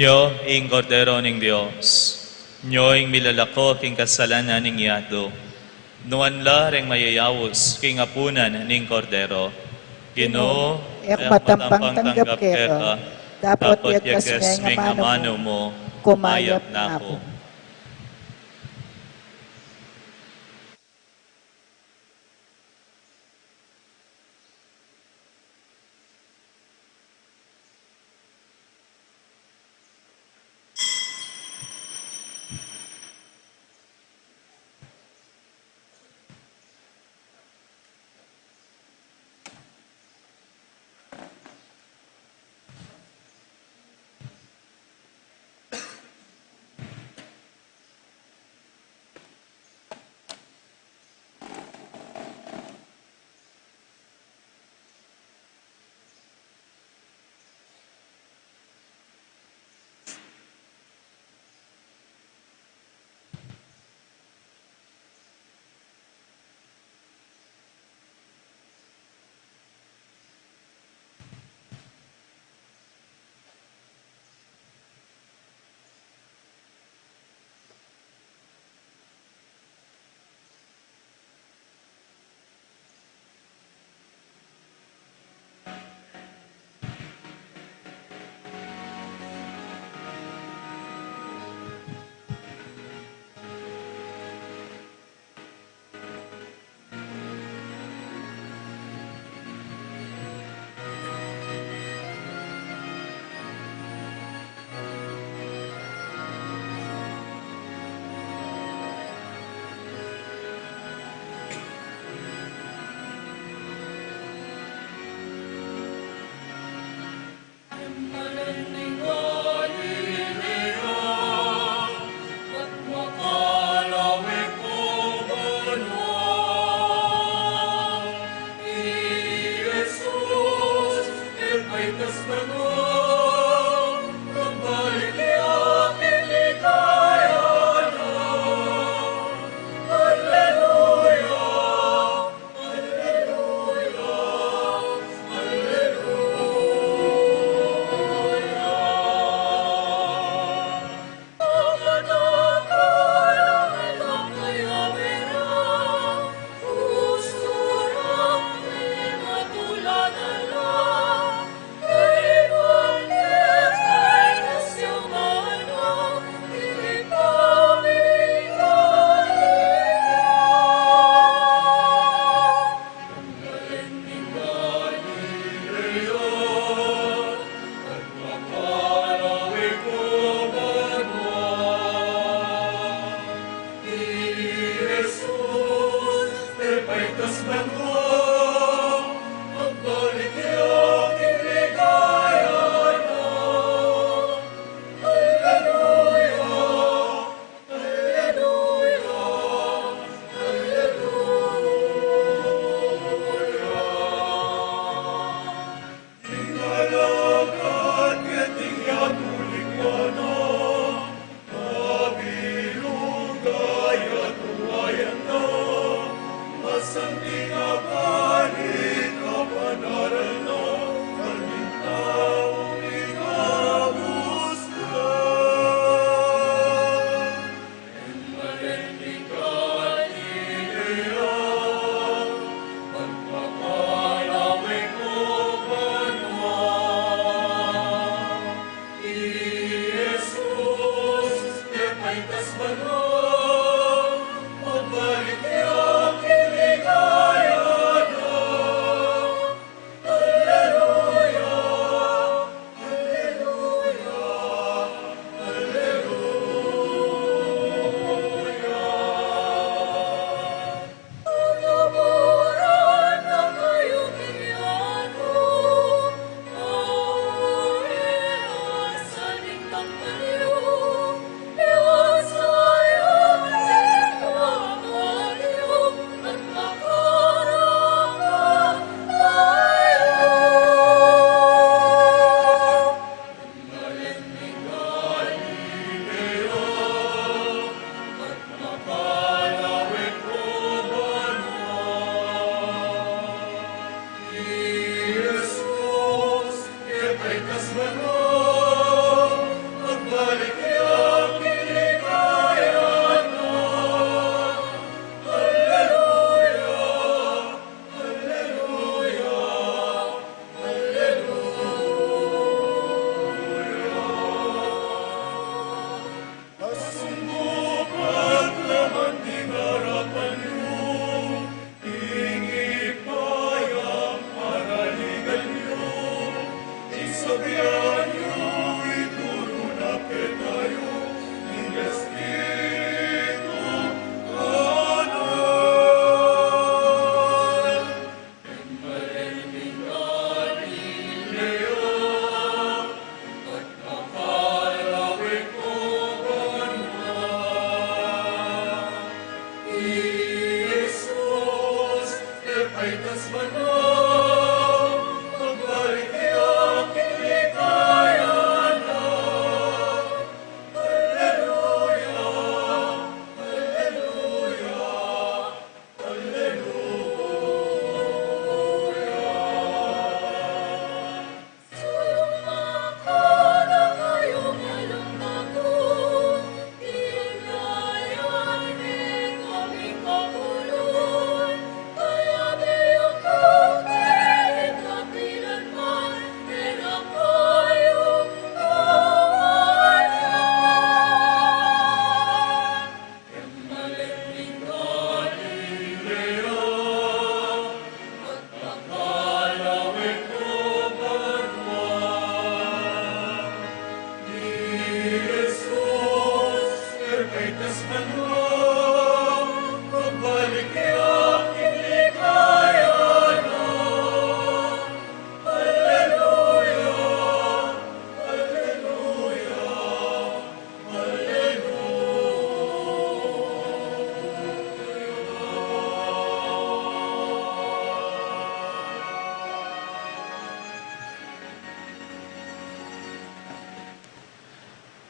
Nyo, ing kordero ning Dios. Nyo, ing milalako, king kasalanan ning yado. Nuan la reng mayayawos, king apunan ning kordero. Ginoo, Ek matampang tanggap keka, dapat yagas ming nga amano mano mo, kumayap na na ako. ako.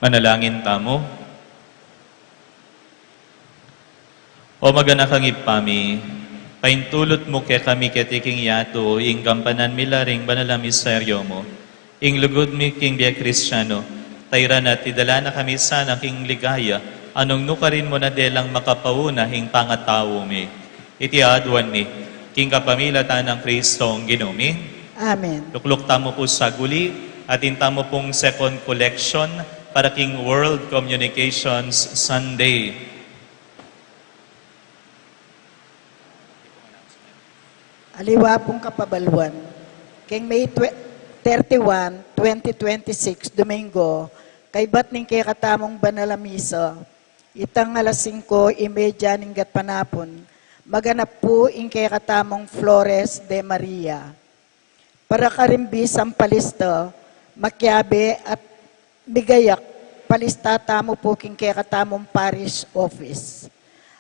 Manalangin tamo. O maganak ang ipami, paintulot mo ke kami ketiking yato, ing gampanan milaring banala misteryo mo, ing lugod mi king biya Kristiyano, tayra na tidala na kami sana king ligaya, anong nukarin mo na delang makapauna hing pangatawo mi. Iti adwan mi, king kapamilatan ng Kristong ginumi. Amen. Lukluk tamo po sa guli, at intamo pong second collection para king World Communications Sunday. Aliwa pong kapabaluan. King May 31, 2026, Domingo, kay ba't ning kay katamong banalamiso, itang alas 5:30 ning gat panapon, maganap po ing kay katamong Flores de Maria. Para karimbis ang palisto, makyabe at bigayak, palista tamo po king kay katamong parish office.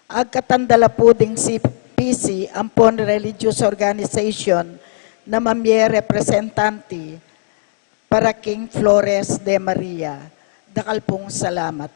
Agkatandala po ding si PC, ampon religious organization na mamye representante para King Flores de Maria. Dakal pong salamat.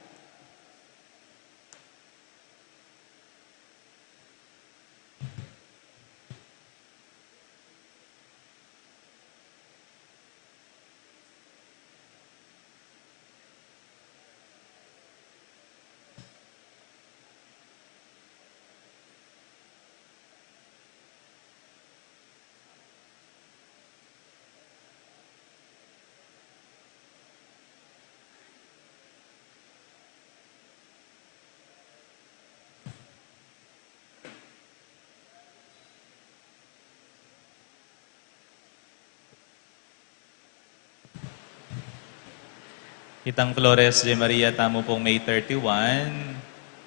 Itang Flores de Maria, tamo pong May 31.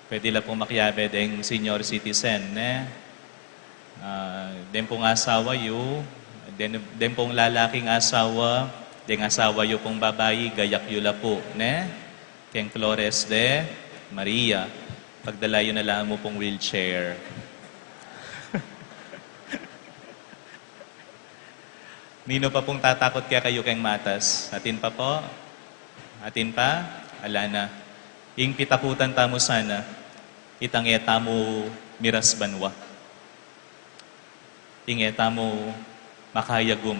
Pwede lang pong makiyabe deng senior citizen, ne? Den pong asawa yu, den pong lalaking asawa, deng asawa yu pong babayi, gayak yu la po, ne? Keng Flores de Maria. Pagdala yu na lang mo pong wheelchair. Nino pa pong tatakot kaya kayo keng matas? Atin pa po? Atin pa? Alana. Ing pitakutan tamo sana, itang etamo miras banwa. Ing etamo makayagum,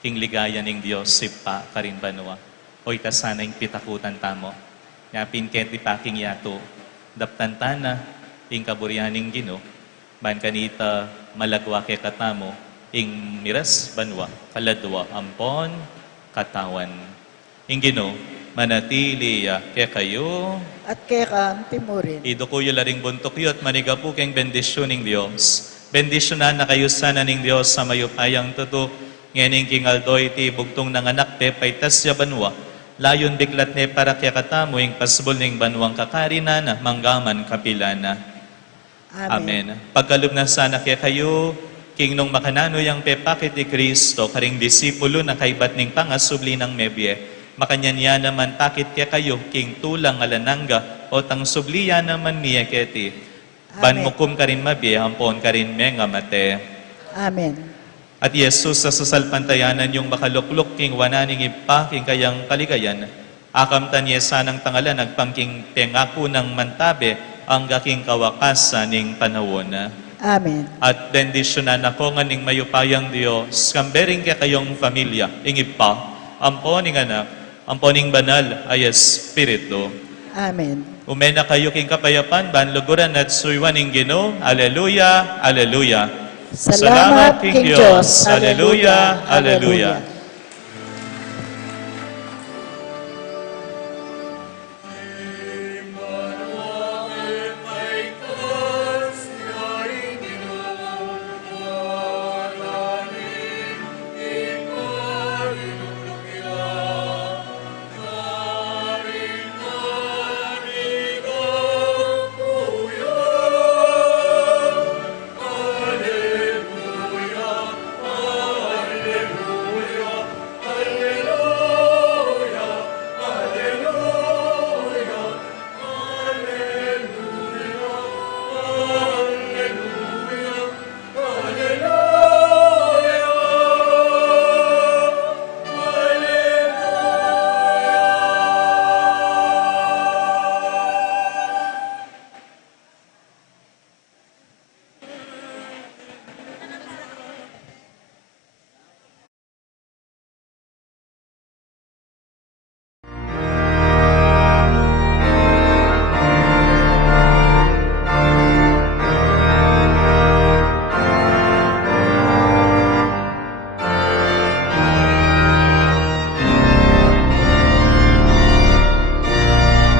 king ligaya ning Diyos sipa karin banwa. O ita sana ing pitakutan tamo. Yapin kenti paking yato, daptantana, ing kaburyaning Gino, ban kanita malagwa ke katamo, ing miras banwa, kaladwa, ampon, katawan. Ing Gino, manatili kaya kayo. At kay kan timurin. Ido ko yung laring buntok yu at maniga po keng bendisyon ng Diyos. Bendisyonan na kayo sana ng Diyos sa mayupayang tuto. Ngayon king aldoy ti bugtong ng anak te paitas ya banwa. Layon biglat ne para kaya katamo yung pasbol ng banwang kakarina na manggaman kapilana. Amen. Pagkalub na sana kaya kayo, king nung makanano yung pepakit ni Kristo, karing disipulo na kaibat ning pangasubli ng mebye, makanyanya naman takit kaya kayo, king tulang alananga, o tang subliya naman niya keti. Banmukum ka rin mabi, hampon ka rin menga mate. Amen. At Yesus sa susalpantayanan yung makalukluk, king wananing ipa, king kayang kaligayan, akamtan yesa ng tangalan, nagpangking pengako ng mantabe, ang gaking kawakasan ning panahon. Amen. At bendisyonan ako nga ning mayupayang Diyos, kambering kaya kayong pamilya, ing ipa, amponing anak, amponing banal ay Espiritu. Amen. Umena kayo king kapayapan, banluguran at suywaning Ginoo. Alleluia, Alleluia. Salamat, King Diyos. Alleluia, Alleluia.